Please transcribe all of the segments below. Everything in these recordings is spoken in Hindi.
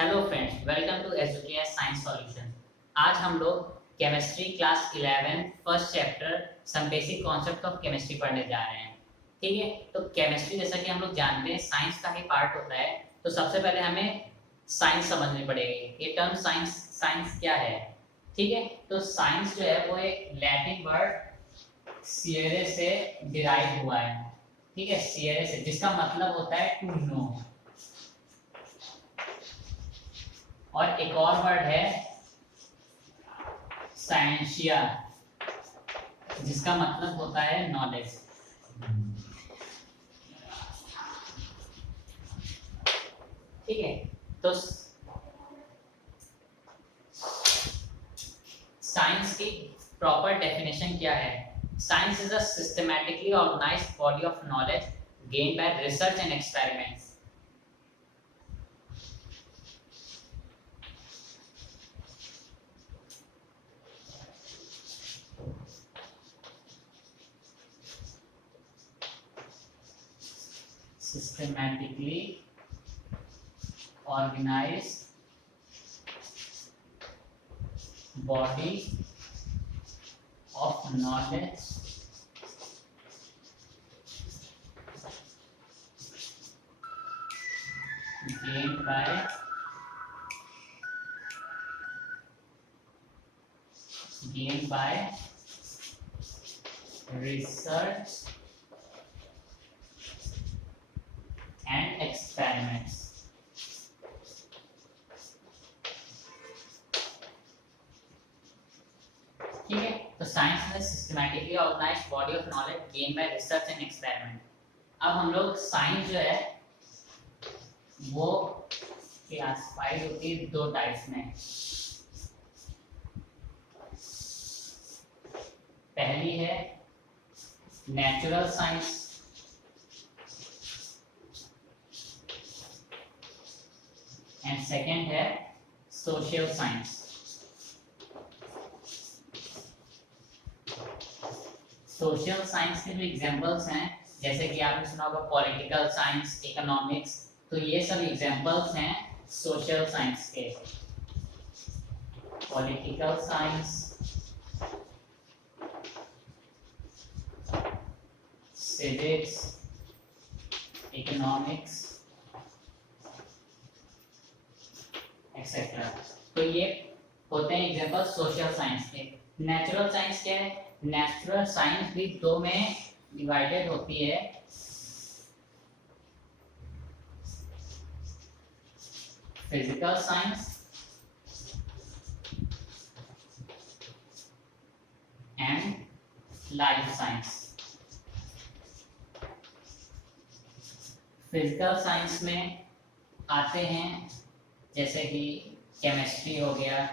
Hello friends, welcome to Educase science solution. आज हम लोग chemistry class 11 first chapter some basic concept of chemistry पढ़ने जा रहे हैं। ठीक है, तो केमिस्ट्री जैसा कि हम लोग जानते हैं साइंस का ही पार्ट होता है। तो सबसे पहले हमें साइंस समझनी पड़ेगी। ये टर्म साइंस क्या है। ठीक है, तो साइंस जो है वो एक लैटिन वर्ड सियरे से डिराइव हुआ है। ठीक है, सियरे से, जिसका मतलब होता है टू नो। और एक और वर्ड है साइंसिया, जिसका मतलब होता है नॉलेज। ठीक है, तो साइंस की प्रॉपर डेफिनेशन क्या है। Science is a systematically organized body of knowledge gain by research and experiments. systematically organized body of knowledge gained by research and experiments। ठीक है, तो साइंस में systematically organized body of knowledge gain by research and experiment. अब हम लोग साइंस जो है वो क्लासिफाइड होती है दो टाइप्स में। पहली है नेचुरल साइंस एंड सेकेंड है सोशल साइंस। सोशल साइंस के जो एग्जांपल्स हैं, जैसे कि आपने सुना होगा पॉलिटिकल साइंस, इकोनॉमिक्स, तो ये सब एग्जांपल्स हैं सोशल साइंस के। Political science, civics, economics etcetera, तो ये होते हैं एग्जांपल सोशल साइंस के। नेचुरल साइंस क्या है। नेचुरल साइंस भी दो में डिवाइडेड होती है। Physical science and life science. Physical science में आते हैं जैसे कि केमिस्ट्री हो गया,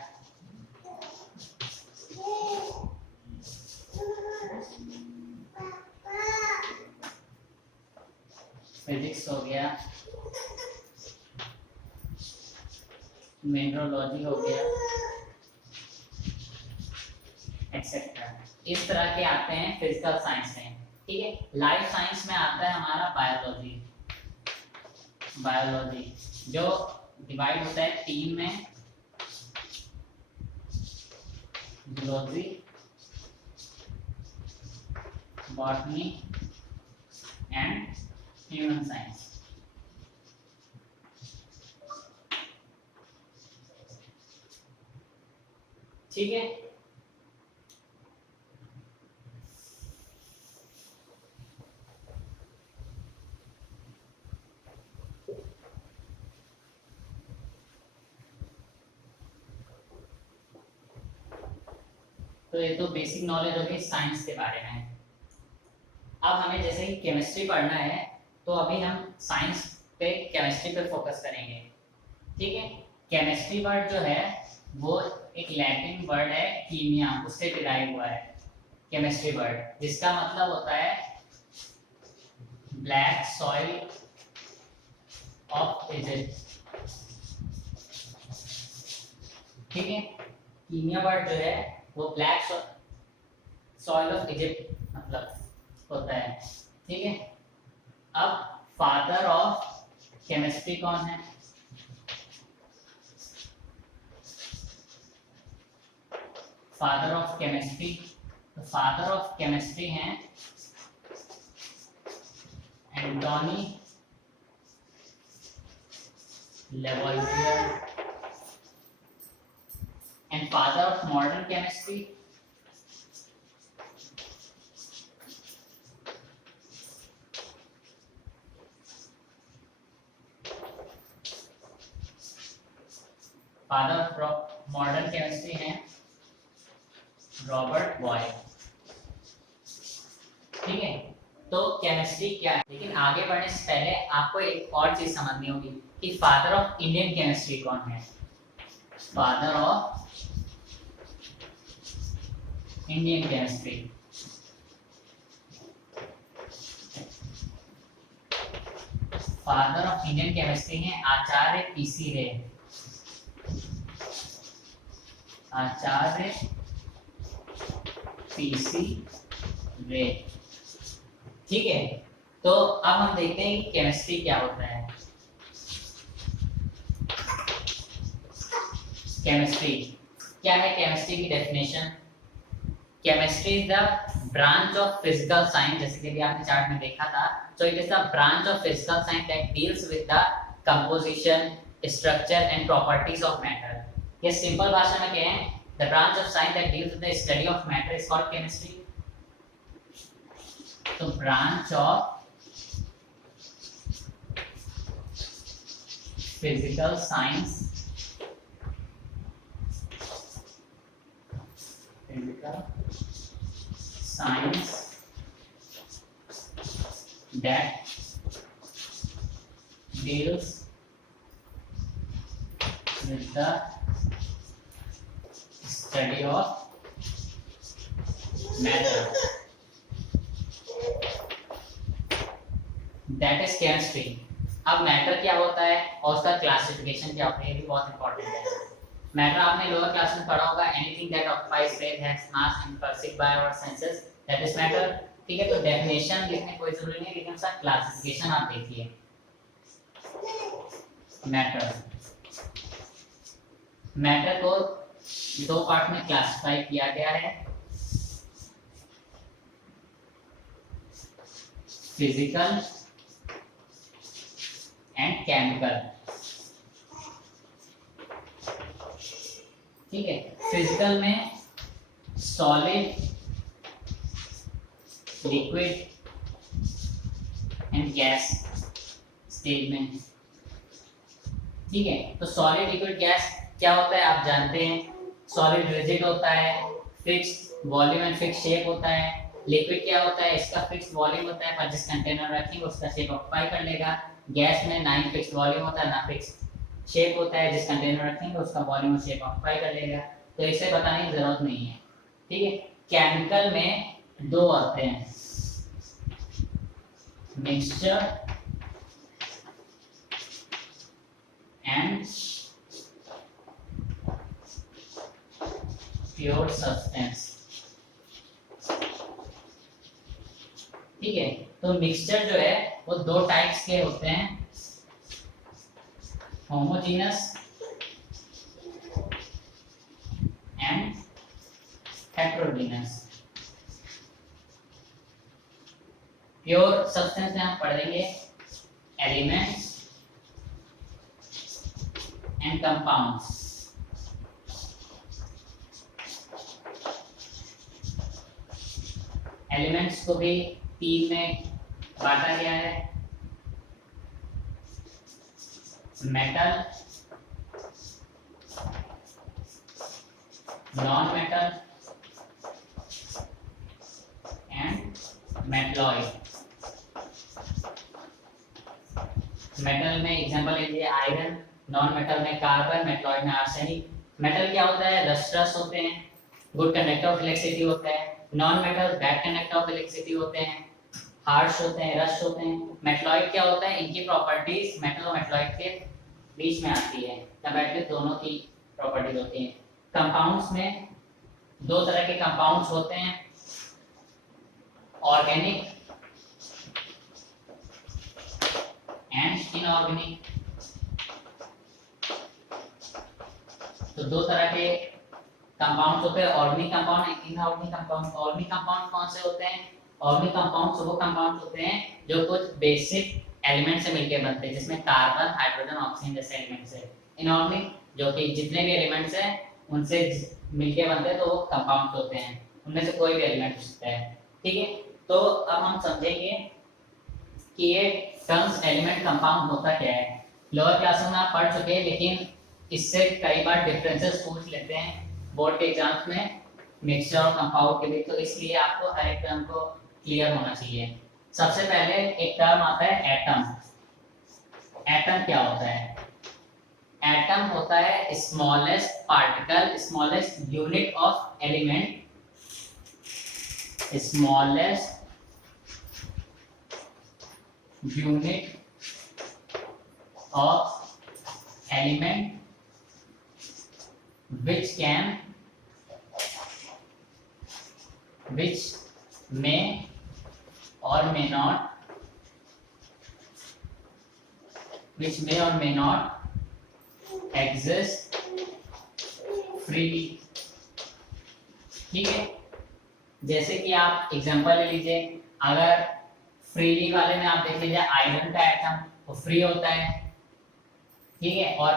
फिजिक्स हो गया, मिनरलोजी हो गया एक्सेट्रा। इस तरह के आते हैं फिजिकल साइंस में। ठीक है, लाइफ साइंस में आता है हमारा बायोलॉजी। बायोलॉजी जो डिवाइड होता है तीन में, zoology, botany and human science. ठीक है, तो ये तो बेसिक नॉलेज हो गई साइंस के बारे में। अब हमें जैसे कि केमिस्ट्री पढ़ना है, तो अभी हम साइंस पे केमिस्ट्री पे फोकस करेंगे। ठीक है, केमिस्ट्री वर्ड जो है वो एक लैटिन वर्ड है कीमिया, उससे डिराइव हुआ है केमिस्ट्री वर्ड, जिसका मतलब होता है ब्लैक सॉइल ऑफ इजिप्ट। ठीक है, कीमिया वर्ड जो है वो ब्लैक सॉइल ऑफ इजिप्ट मतलब होता है। ठीक है, अब फादर ऑफ केमिस्ट्री कौन है। फादर ऑफ केमिस्ट्री, तो फादर ऑफ केमिस्ट्री हैं Antoine Lavoisier, and father of modern chemistry father of modern chemistry हैं रॉबर्ट बॉयल। ठीक है, तो केमिस्ट्री क्या है, लेकिन आगे बढ़ने से पहले आपको एक और चीज समझनी होगी कि फादर ऑफ इंडियन केमिस्ट्री कौन है। Father of Indian chemistry, father of Indian chemistry हैं आचार्य पीसी रे, आचार्य पीसी रे। ठीक है, तो अब हम देखते हैं कि केमिस्ट्री क्या होता है। केमिस्ट्री क्या है, केमिस्ट्री की definition, chemistry is the branch of physical science, जैसे कि अभी आपने चार्ट में देखा था, so it is the branch of physical science that deals with the composition, structure and properties of matter। ये सिंपल भाषा में क्या है, the branch of science that deals with the study of matter is called chemistry। तो branch of physical science, that deals with the study of matter, that is chemistry। अब मैटर क्या होता है और उसका क्लासिफिकेशन क्या होता है, ये भी बहुत इंपॉर्टेंट है। मैटर आपने लोअर क्लास में पढ़ा होगा, anything that occupies space has mass and perceived by our senses that is matter. ठीक है, तो डेफिनेशन लिखने कोई जरूरी नहीं, लेकिन उसका क्लासिफिकेशन आप देखिए। मैटर, मैटर को दो पार्ट में क्लासिफाई किया गया है, फिजिकल एंड केमिकल। ठीक है, फिजिकल में solid, liquid and gas stage में। ठीक है, तो सॉलिड, लिक्विड, गैस क्या होता है आप जानते हैं। सॉलिड रिजिड होता है, fixed volume and fixed shape होता है। लिक्विड क्या होता है, इसका फिक्स्ड वॉल्यूम होता है, पर जिस कंटेनर रखेंगे उसका शेप ऑक्युपाई कर लेगा। गैस में ना ही फिक्स्ड वॉल्यूम होता है ना फिक्स्ड शेप होता है, जिस कंटेनर रखेंगे उसका वॉल्यूम और शेप ऑक्युपाई कर लेगा। तो इसे बताने की जरूरत नहीं है। ठीक है, केमिकल में दो आते हैं, मिक्सचर एंड प्योर सब्सटेंस। ठीक है, तो मिक्सचर जो है वो दो टाइप्स के होते हैं, homogeneous and heterogeneous. Pure substance में हम पढ़ेंगे एलिमेंट्स एंड कंपाउंड्स। एलिमेंट्स को भी तीन में बांटा गया है, metal, non metal and metalloid. Metal में एग्जांपल लीजिए आयरन, नॉन मेटल में कार्बन, मेटलॉइड में आर्सेनिक। मेटल क्या होता है, लस्ट्रस होते हैं, गुड कंडक्टर ऑफ इलेक्ट्रिसिटी होता है। Non metal bad conductor of electricity होते हैं, हार्श होते हैं, रस्ट होते हैं। मेटलॉइड क्या होता है, इनकी प्रॉपर्टीज मेटल और मेटलॉइड के बीच में आती है, कंपैरेटिव दोनों की प्रॉपर्टीज होती हैं। कंपाउंड्स में दो तरह के कंपाउंड्स होते हैं, ऑर्गेनिक एंड इनऑर्गेनिक। तो दो तरह के कंपाउंड्स होते हैं organic compound, inorganic compound. Organic compound कौन से होते हैं? ऑर्गेनिक कंपाउंड्स वो कंपाउंड्स होते हैं जो कुछ बेसिक एलिमेंट से मिलकर बनते हैं, जिसमें कार्बन, हाइड्रोजन, ऑक्सीजन जैसे एलिमेंट्स है। इनऑर्गेनिक जो कि जितने भी एलिमेंट्स हैं उनसे मिलके बनते हैं, तो वो कंपाउंड्स होते हैं, उनमें से कोई भी एलिमेंट हो सकता है। ठीक है, तो अब हम समझेंगे कि ये टर्म्स एलिमेंट कंपाउंड होता क्या है। लोअर क्लास में आप पढ़ चुके हैं, लेकिन इससे कई बार डिफरेंसेस पूछ लेते हैं बोर्ड के एग्जाम्स में मिक्सचर और कंपाउंड के बीच, तो इसलिए आपको हर एक टर्म को क्लियर होना चाहिए। सबसे पहले एक टर्म आता है एटम। एटम क्या होता है? एटम होता है smallest particle, smallest unit of element, smallest unit of element which may or may not exist freely। ठीक है, जैसे कि आप एग्जांपल ले लीजिए, अगर फ्रीली वाले में आप देख लीजिए आयरन का एटम वो फ्री होता है। ठीक है, और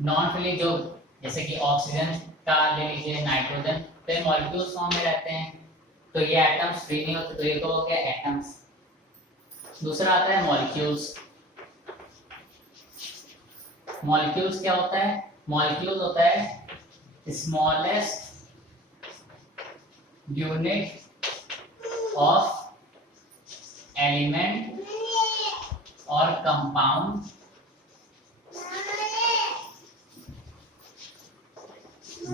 नॉन फ्रीली जो जैसे कि ऑक्सीजन का ले लीजिए, नाइट्रोजन, तो ये मॉलिक्यूल्स फॉर्म में रहते हैं, तो ये एटम्स फ्री नहीं होते, तो ये तो हो गया एटम्स। दूसरा आता है मॉलिक्यूल्स। मॉलिक्यूल्स क्या होता है? मॉलिक्यूल्स होता है स्मॉलेस्ट यूनिट ऑफ एलिमेंट और कंपाउंड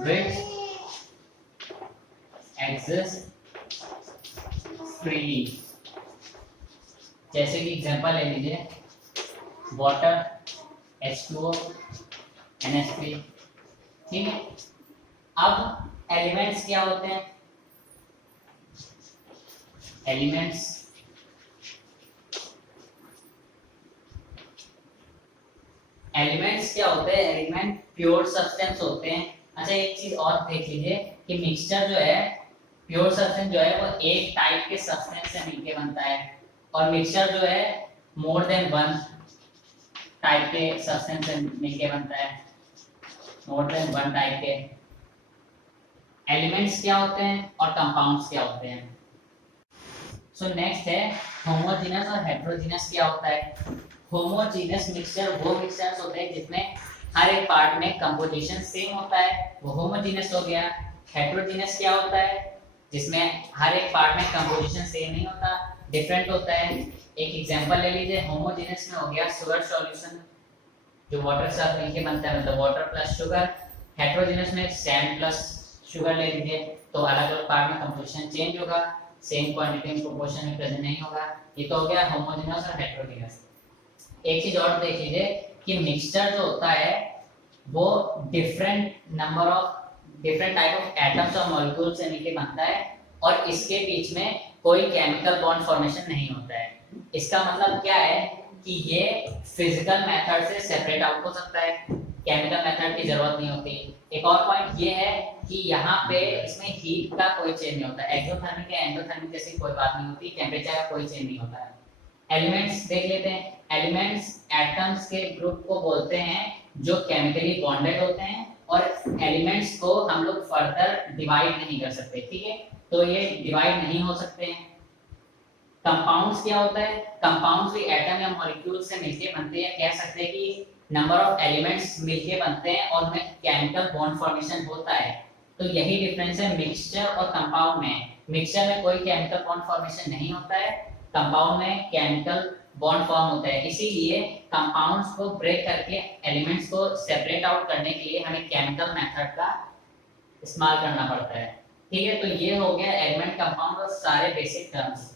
which exist freely। जैसे कि एग्जांपल ले लीजिए वाटर, H2O, NH3। ठीक है, अब एलिमेंट्स क्या होते हैं? एलिमेंट्स क्या होते हैं? एलिमेंट प्योर सब्सटेंस होते हैं। अच्छा, एक चीज और देख लीजिए कि मिक्सचर जो है, प्योर सब्सटेंस जो है वो एक टाइप के सब्सटेंस से मिलके बनता है, और मिक्सचर जो है मोर देन वन टाइप के सब्सटेंस से मिलके बनता है, मोर देन वन टाइप के। एलिमेंट्स क्या होते हैं और कंपाउंड्स क्या होते हैं? सो नेक्स्ट है होमोजेनस और हेटेरोजेनस क्या होता है। होमोजेनस मिक्सचर वो मिक्सचर्स होते हैं जिसमें हर एक पार्ट में कंपोजिशन सेम होता है, वो होमोजेनस हो गया। हेटेरोजेनस क्या होता है? जिसमें हर एक पार्ट में कंपोजिशन सेम नहीं होता, डिफरेंट होता है। एक एग्जांपल ले लीजिए, होमोजेनस में हो गया शुगर सॉल्यूशन, जो वाटर से मिलके बनता है, मतलब वाटर प्लस शुगर। हेटेरोजेनस में सैंड प्लस शुगर ले लीजिए, तो अलग अलग पार्ट में कंपोजिशन चेंज होगा, सेम क्वांटिटी में प्रोपोर्शन में प्रेजेंट नहीं होगा। ये तो हो गया होमोजेनस और हेटेरोजेनस। एक चीज और देख लीजिए कि मिक्सचर जो होता है वो डिफरेंट टाइप ऑफ एटम्स और मॉलिक्यूल से मिलकर बनता है, और इसके बीच में कोई केमिकल बॉन्ड फॉर्मेशन नहीं होता है। इसका मतलब क्या है कि ये फिजिकल मेथड से सेपरेट आउट हो सकता है, केमिकल मेथड की जरूरत नहीं होती। एक और पॉइंट ये है कि यहाँ पे इसमें हीट का कोई चेंज नहीं होता, एक्सोथर्मिक या एंडोथर्मिक जैसी कोई बात नहीं होती, टेम्परेचर का कोई चेंज नहीं होता है। एलिमेंट्स देख लेते हैं। एलिमेंट्स एटम्स के ग्रुप को बोलते हैं जो केमिकली बॉन्डेड होते हैं, और एलिमेंट्स को हम लोग फर्दर डिवाइड नहीं कर सकते। ठीक है, तो ये डिवाइड नहीं हो सकते हैं। कंपाउंड्स क्या होता है? कंपाउंड्स भी एटम या मॉलिक्यूल से मिलके बनते हैं, कह सकते हैं कि नंबर ऑफ एलिमेंट्स मिलके बनते हैं और उनमें केमिकल बॉन्ड फॉर्मेशन होता है। तो यही डिफरेंस है मिक्सचर और कंपाउंड में। मिक्सचर में कोई केमिकल बॉन्ड फॉर्मेशन नहीं होता है, कंपाउंड में केमिकल बॉन्ड फॉर्म होता है। इसीलिए कंपाउंड्स को ब्रेक करके एलिमेंट्स को सेपरेट आउट करने के लिए हमें केमिकल मेथड का इस्तेमाल करना पड़ता है। ठीक है, तो ये हो गया एलिमेंट, कंपाउंड और सारे बेसिक टर्म्स।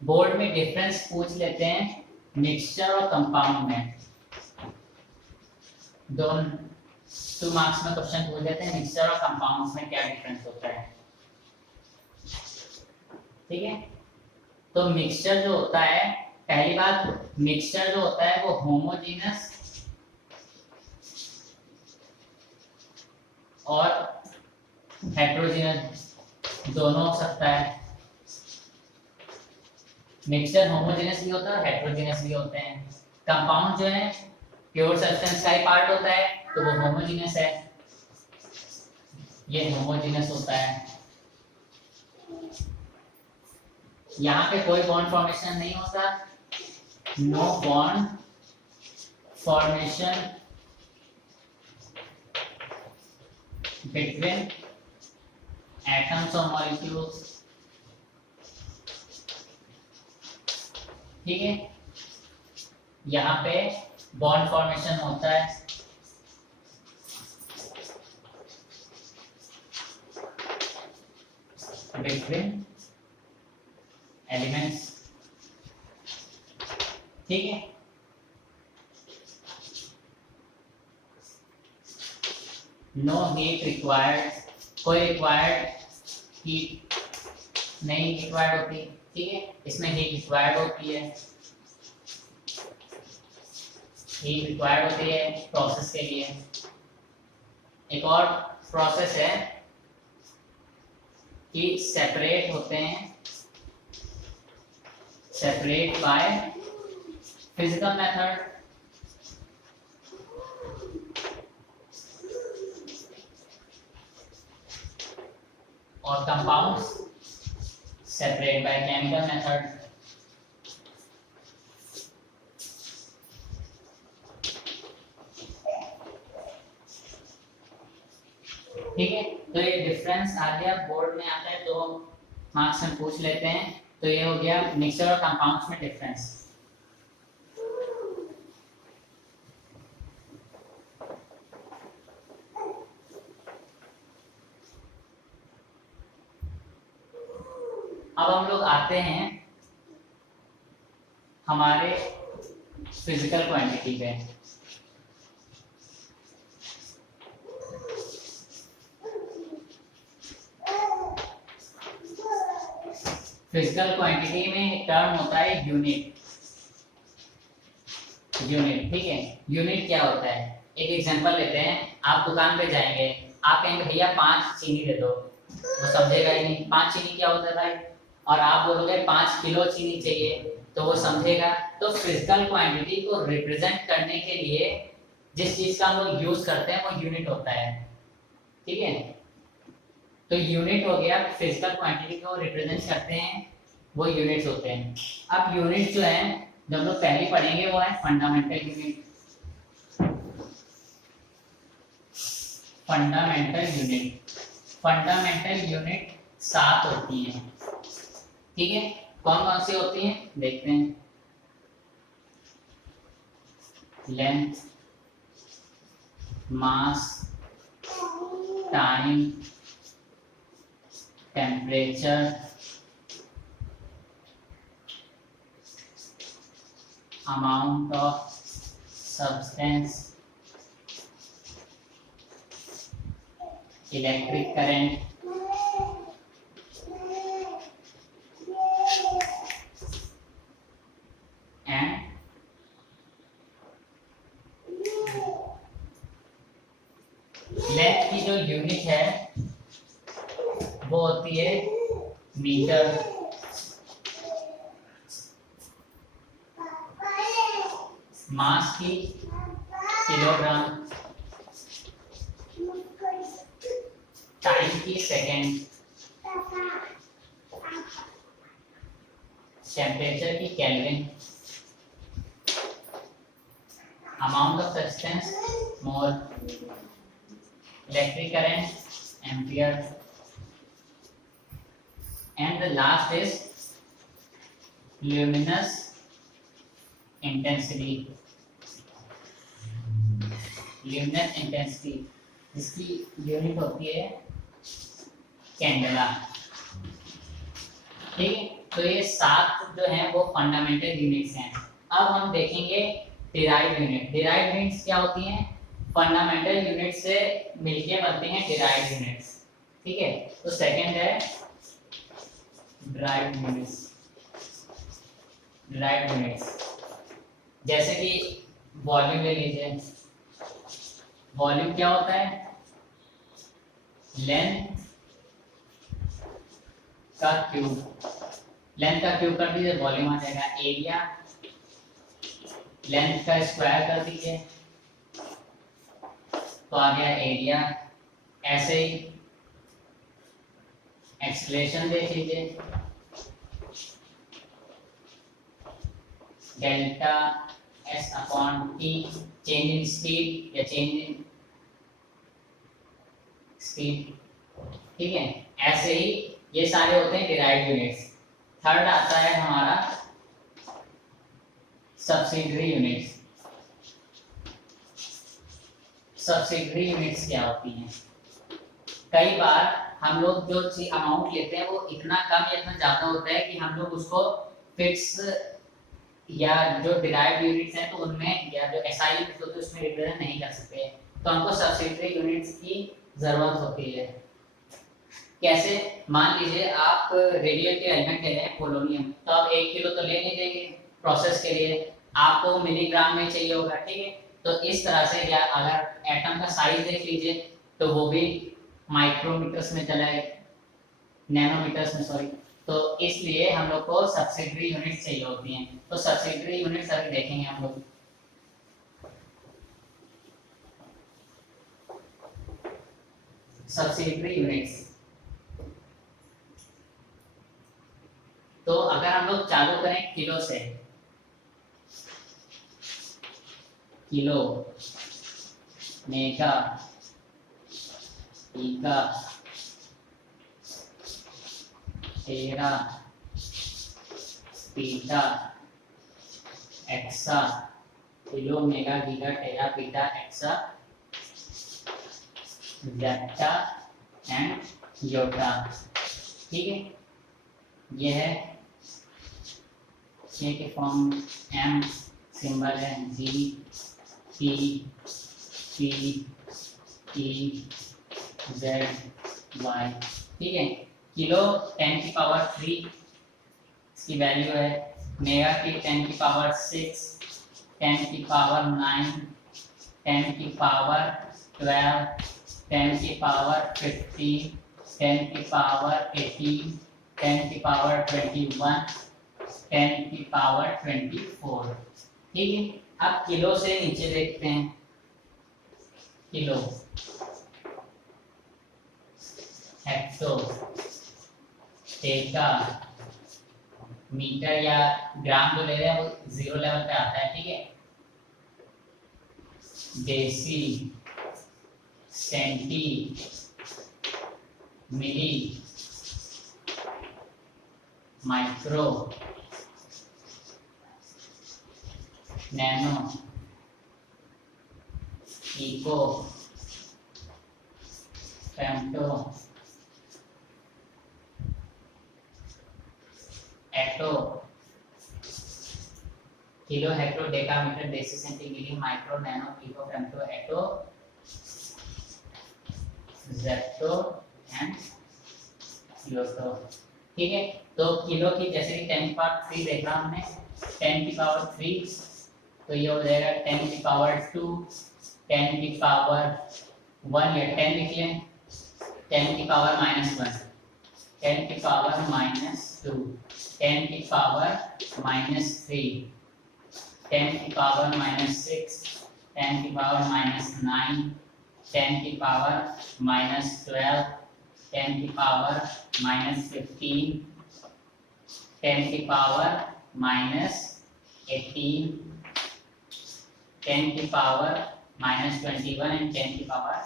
बोर्ड में डिफरेंस पूछ लेते हैं मिक्सचर और कंपाउंड में। दोनों 2 मार्क्स में क्वेश्चन पूछ देते हैं मिक्सचर और कंपाउंड्स में क्या डिफरेंस होता है। ठीक है, तो मिक्सचर जो होता है, पहली बात मिक्सचर जो होता है वो होमोजेनस और हेट्रोजेनस दोनों हो सकता है। मिक्सचर होमोजेनस भी होता है, हेट्रोजेनस भी होते हैं। कंपाउंड जो है प्योर सब्सटेंस का ही पार्ट होता है, तो वो होमोजेनस है, ये होमोजेनस होता है। यहाँ पे कोई बॉन्ड फॉर्मेशन नहीं होता, no bond formation between atoms और मॉलिक्यूल्स। ठीक है, यहाँ पे बॉन्ड फॉर्मेशन होता है बिटवीन एलिमेंट्स। ठीक है, नो हीट रिक्वायर्ड, कोई रिक्वायर्ड हीट नहीं रिक्वायर्ड होती। ठीक है, इसमें हीट रिक्वायर्ड होती है, हीट रिक्वायर्ड होती है प्रोसेस के लिए। एक और प्रोसेस है कि सेपरेट होते हैं, सेपरेट बाय फिजिकल मेथड। और compounds separate by chemical method. ठीक है, तो ये डिफरेंस आ गया, बोर्ड में आता है, 2 मार्क्स में पूछ लेते हैं। तो ये हो गया मिक्सचर और कंपाउंड्स में डिफरेंस। अब हम लोग आते हैं हमारे फिजिकल क्वांटिटी पे। फिजिकल क्वांटिटी में एक टर्म होता है यूनिट। यूनिट, ठीक है, यूनिट क्या होता है? एक एग्जांपल लेते हैं, आप दुकान पे जाएंगे, आप कहेंगे भैया 5 चीनी दे दो, वो समझेगा ही नहीं 5 चीनी क्या होता है भाई, और आप बोलोगे 5 किलो चीनी चाहिए तो वो समझेगा। तो फिजिकल क्वांटिटी को रिप्रेजेंट करने के लिए जिस चीज का हम लोग यूज करते हैं वो यूनिट होता है। ठीक है, तो यूनिट हो गया, फिजिकल क्वांटिटी को रिप्रेजेंट करते हैं वो यूनिट्स होते हैं। अब यूनिट जो है जो हम लोग पहले पढ़ेंगे वो है fundamental unit. Fundamental unit, fundamental unit 7 होती हैं। ठीक है, कौन कौन सी होती हैं देखते हैं। Length, mass, time, temperature, amount of substance, electric current, and length की जो यूनिट है वो होती है मीटर। मास की किलोग्राम, टाइम की सेकेंड, टेम्परेचर की kelvin, amount of substance mole, electric current ampere, and the last is luminous intensity। luminous intensity जिसकी यूनिट होती है कैंडेला। ठीक है, तो ये 7 जो हैं वो फंडामेंटल यूनिट्स हैं। अब हम देखेंगे डिराइव्ड यूनिट। डिराइव्ड यूनिट्स क्या होती हैं? फंडामेंटल यूनिट से मिलके बनते हैं डिराइव्ड यूनिट्स, ठीक है। तो सेकंड है डिराइव्ड यूनिट्स। डिराइव्ड यूनिट्स जैसे कि वॉल्यूम ले लीजिए। वॉल्यूम क्या होता है? लेंथ का क्यूब। लेंथ का क्यूब कर दीजिए, वॉल्यूम आ जाएगा। एरिया लेंथ का स्क्वायर कर दीजिए तो आ गया एरिया। ऐसे ही एक्सप्रेशन देख लीजिए, delta S upon T, change in speed या चेंज इन स्पीड, ठीक है। ऐसे ही ये सारे होते हैं डिराइव्ड यूनिट्स। थर्ड आता है हमारा सब्सिडरी यूनिट्स। सब्सिडरी यूनिट्स क्या होती हैं? कई बार हम लोग जो अमाउंट लेते हैं वो इतना कम या इतना ज़्यादा होता है कि हम लोग उसको फिक्स या जो डिराइव्ड यूनिट्स हैं तो उनमें, या जो एसआई यूनिट्स होते हैं उसमें रिप्रेजेंट नहीं कर सकते, तो हमको सब्सिडरी यूनिट्स की ज़रूरत होती है। कैसे? मान लीजिए आप रेडियो के एलिमेंट ले रहे हैं पोलोनियम, तो आप 1 किलो तो ले नहीं देंगे प्रोसेस के लिए, आपको मिलीग्राम में चाहिए होगा, ठीक है। तो इस तरह से, या अगर एटम का साइज देख लीजिए तो वो भी माइक्रोमीटर्स में चला है, नैनोमीटर्स में, सॉरी। तो इसलिए हम लोग को सब्सिडरी यूनिट्स चाहिए होती हैं। तो सब्सिडरी यूनिट्स अभी देखेंगे हम लोग। सब्सिडरी यूनिट्स, तो अगर हम लोग चालू करें किलो से, किलो, मेगा, ईगा, टेरा, पीटा, एक्सा, किलो, मेगा, गीगा, टेरा, पीटा, एक्सा, जेटा एंड योटा, ठीक है। ये है के फॉर्म, एम सिंबल है, जी, पी, पी, ई, जेड, वाई, ठीक है। किलो 10 की पावर 3 इसकी वैल्यू है। मेगा की 10 की पावर 6, 10 की पावर 9, 10 की पावर 12, 10 की पावर 15, 10 की पावर 18, 10 की पावर 21, 10 की पावर 24, ठीक है। अब किलो से नीचे देखते हैं। किलो, हेक्टो, टेका, मीटर या ग्राम जो ले रहे हैं वो 0 लेवल पे आता है, ठीक है। Deci, centi, milli, micro, nano, pico, femto, atto, kilo, hecto, decameter, deci, centi, milli, micro, nano, pico, femto, atto, zepto and yocto, ठीक है। तो किलो की जैसे कि 10 की पावर 3 देखा हमने, 10 की पावर 3, तो ये हो जाएगा 10 की पावर 2, 10 की पावर 1 या 10 लिख लें, 10 की पावर -1, 10 की पावर -2, 10 की पावर -3, 10 की पावर -6, 10 की पावर -9, 10 की पावर -12, 10 की पावर -15, 10 की पावर -18, 10 की पावर -21 एंड 10 की पावर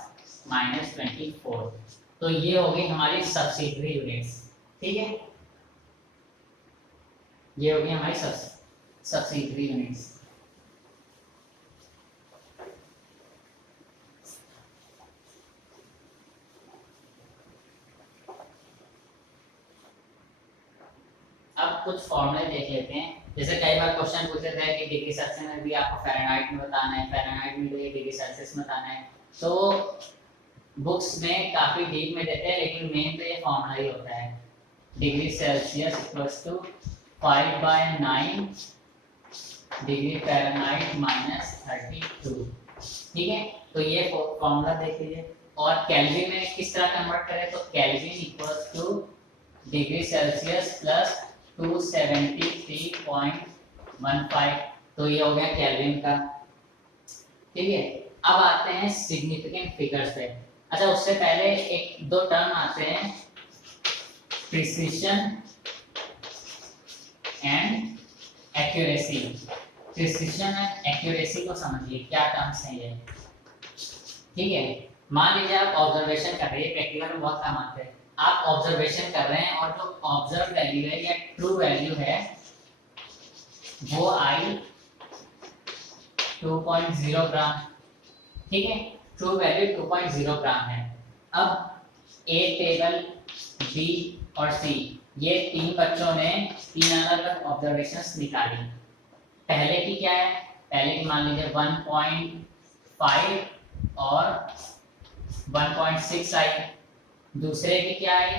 -24। तो ये हो गई हमारी सब्सिडरी यूनिट्स, ठीक है। ये हो गई हमारी सब्सिडरी यूनिट्स। अब कुछ फॉर्मूले देख लेते हैं जैसे कई बार क्वेश्चन पूछे थे कि डिग्री सेल्सियस में भी आपको फ़ारेनहाइट में बताना है, फ़ारेनहाइट में भी डिग्री सेल्सियस में बताना है। तो बुक्स में काफ़ी डीप में देते हैं, लेकिन मेन तो ये फॉर्मूला ही होता है, degree Celsius equals to 5/9 degree Fahrenheit minus 32। ठीक है, तो ये फॉर्मूला देख लीजिए। और केल्विन में किस तरह कन्वर्ट करें, तो kelvin equals two degree Celsius plus 273.15, तो ये हो गया केल्विन का। ठीक है, अब आते हैं सिग्निफिकेंट फिगर्स पे। अच्छा, उससे पहले एक दो टर्म आते हैं, precision and accuracy. Precision and accuracy को समझिए, क्या टर्म्स हैं ये। ठीक है, मान लीजिए आप ऑब्जर्वेशन कर रहे हैं, प्रैक्टिकल में बहुत काम आते हैं। आप ऑब्जर्वेशन कर रहे हैं और जो ऑब्जर्व वैल्यू है या ट्रू वैल्यू है वो आई 2.0 ग्राम। ठीक है, ट्रू वैल्यू 2.0 ग्राम है। अब ए टेबल, बी और सी, ये तीन बच्चों ने तीन अलग अलग ऑब्जर्वेशंस निकाली। पहले की क्या है, पहले की मान लीजिए 1.5 और 1.6 आई। दूसरे की क्या आई,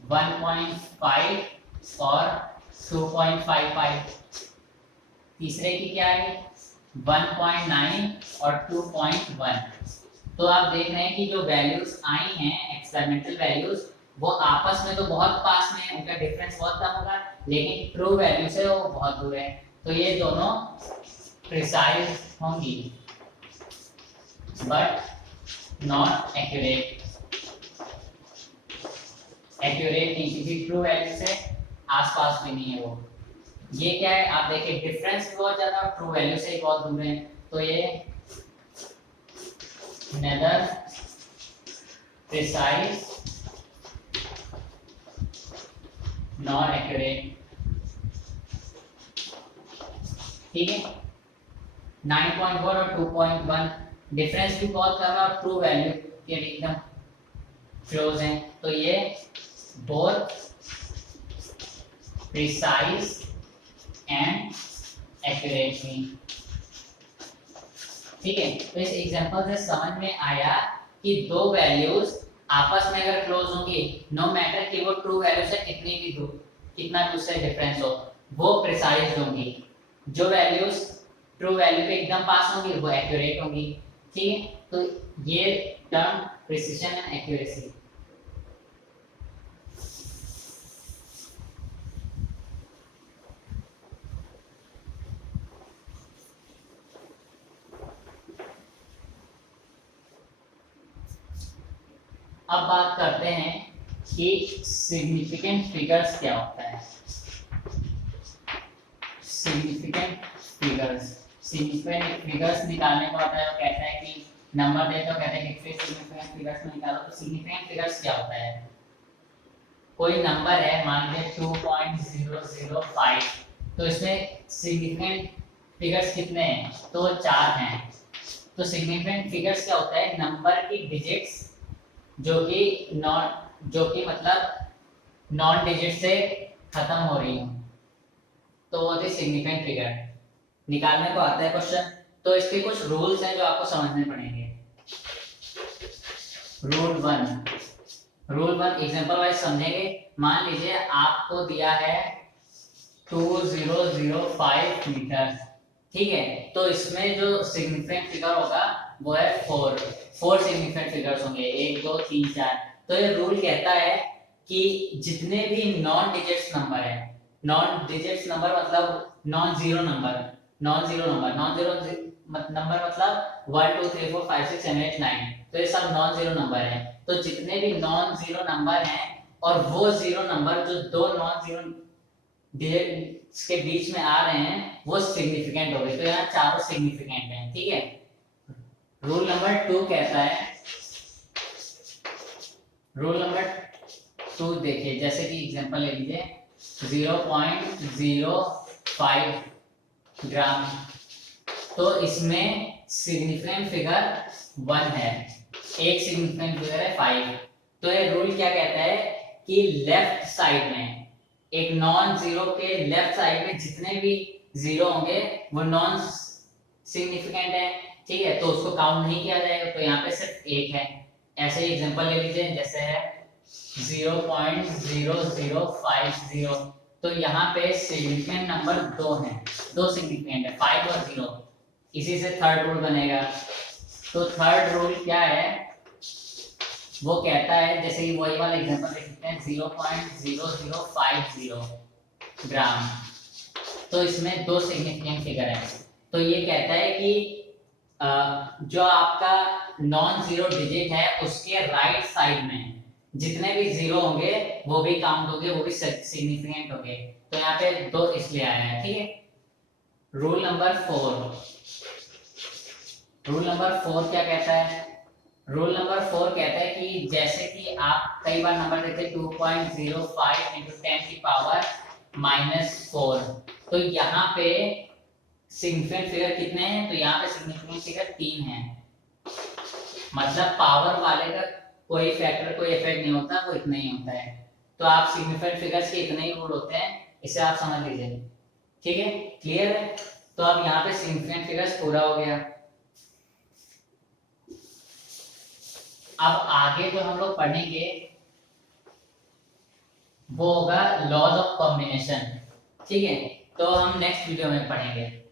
1.5 और 2.55। तीसरे की क्या आई, 1.9 और 2.1। तो आप देख रहे हैं कि जो वैल्यूज आई हैं एक्सपेरिमेंटल वैल्यूज, वो आपस में तो बहुत पास में है, उनका डिफरेंस बहुत कम होगा, लेकिन ट्रू वैल्यू से वो बहुत दूर है। तो ये दोनों प्रिसाइज होंगी बट नॉट एक्यूरेट। एक्यूरेट नहीं, क्योंकि ट्रू वैल्यू से आसपास भी नहीं है वो। ये क्या है, आप देखिए डिफरेंस बहुत ज्यादा और ट्रू वैल्यू से ही बहुत दूर है। तो ये नेदर प्रिसाइज नॉट एक्यूरेट। ठीक है, 9.1 और 2.1 डिफरेंस भी बहुत कम है और ट्रू वैल्यू के एकदम क्लोज हैं। तो ये बोथ प्रिसाइज एंड एक्यूरेट भी। ठीक है, तो इस एग्जांपल से समझ में आया कि दो वैल्यूज आपस में अगर क्लोज होंगी, नो मैटर कि वो ट्रू वैल्यू से कितनी भी दूर, कितना दूर से डिफरेंस हो, वो प्रिसाइज होंगी। जो वैल्यूज ट्रू वैल्यू के एकदम पास होंगी वो एक्यूरेट होंगी। ठीक है, तो ये टर्म प्रिसिशन एंड एक्यूरेसी। अब बात करते हैं कि सिग्निफिकेंट फिगर्स क्या होता है। सिग्निफिकेंट फिगर्स निकालने को आता है, वो कहता है कि नंबर दे तो कहते हैं कि फिर सिग्निफिकेंट फिगर्स में निकालो। तो सिग्निफिकेंट फिगर्स क्या होता है, कोई नंबर है मान लीजिए 2.005, तो इसमें सिग्निफिकेंट फिगर्स कितने हैं, तो 4 हैं। तो सिग्निफिकेंट फिगर्स क्या होता है, नंबर की डिजिट्स जो कि मतलब नॉन डिजिट से खत्म हो रही हूँ, तो वो थी सिग्निफिकेंट फिगर। निकालने को आता है क्वेश्चन, तो इसके कुछ रूल्स हैं जो आपको समझने पड़ेंगे। रूल वन एग्जांपल वाइज समझेंगे। मान लीजिए आपको दिया है 2005 मीटर। ठीक है, तो इसमें जो सिग्निफिकेंट फिगर होगा वो है 4 सिग्निफिकेंट फिगर्स होंगे, 1 2 3 4। तो ये रूल कहता है कि जितने भी नॉन डिजिट्स नंबर है, नॉन डिजिट्स नंबर मतलब नॉन जीरो नंबर मतलब 1 2 3 4 5 6 7 8 9, तो ये सब नॉन जीरो नंबर है। तो जितने भी नॉन जीरो नंबर हैं और वो जीरो नंबर जो दो नॉन जीरो डिजिट्स के बीच में आ रहे हैं वो सिग्निफिकेंट हो गए। तो यहाँ चारों सिग्निफिकेंट हैं। ठीक है, रूल नंबर 2 कहता है, रूल नंबर 2 देखिए, जैसे कि एग्जांपल ले लीजिए 0.05 ग्राम, तो इसमें सिग्निफिकेंट फिगर 1 है, एक सिग्निफिकेंट फिगर है 5। तो ये रूल क्या कहता है कि लेफ्ट साइड में, एक नॉन जीरो के लेफ्ट साइड में जितने भी जीरो होंगे वो नॉन सिग्निफिकेंट है, ठीक है, तो उसको काउंट नहीं किया जाएगा, तो यहाँ पे सिर्फ एक है। ऐसे ही एग्जांपल ले लीजिए, जैसे है 0.0050, तो यहाँ पे सिग्निफिकेंट नंबर दो हैं, दो सिग्निफिकेंट है 5 और 0, इसी से थर्ड रूल बनेगा। तो थर्ड रूल क्या है, वो कहता है, जैसे कि वही वाला एग्जांपल देख सकते हैं 0.0050 ग्राम, तो इसमें दो सिग्निफिकेंट फिगर है, तो ये कहता है कि जो आपका नॉन जीरो डिजिट है उसके राइट साइड में जितने भी जीरो होंगे वो भी काउंट होंगे, वो भी सिग्निफिकेंट होंगे, तो यहाँ पे दो इसलिए आया है, ठीक है। रूल नंबर 4, रूल नंबर 4 क्या कहता है, रूल नंबर 4 कहता है कि जैसे कि आप कई बार नंबर देते हैं 2.05 × 10⁻⁻⁴, तो यहाँ पे सिग्निफिकेंट फिगर कितने हैं, तो यहाँ पे सिग्निफिकेंट फिगर 3 है, मतलब पावर वाले का कोई फैक्टर कोई इफेक्ट नहीं होता, वो इतना ही होता है, तो आप सिग्निफिकेंट फिगर्स के इतने ही रूल होते हैं, इसे आप समझ लीजिए, ठीक है, क्लियर है। तो अब यहाँ पे सिग्निफिकेंट फिगर्स पूरा हो गया। अब आगे जो हम लोग पढ़ेंगे वो होगा लॉज ऑफ कॉम्बिनेशन, ठीक है, तो हम नेक्स्ट वीडियो में पढ़ेंगे।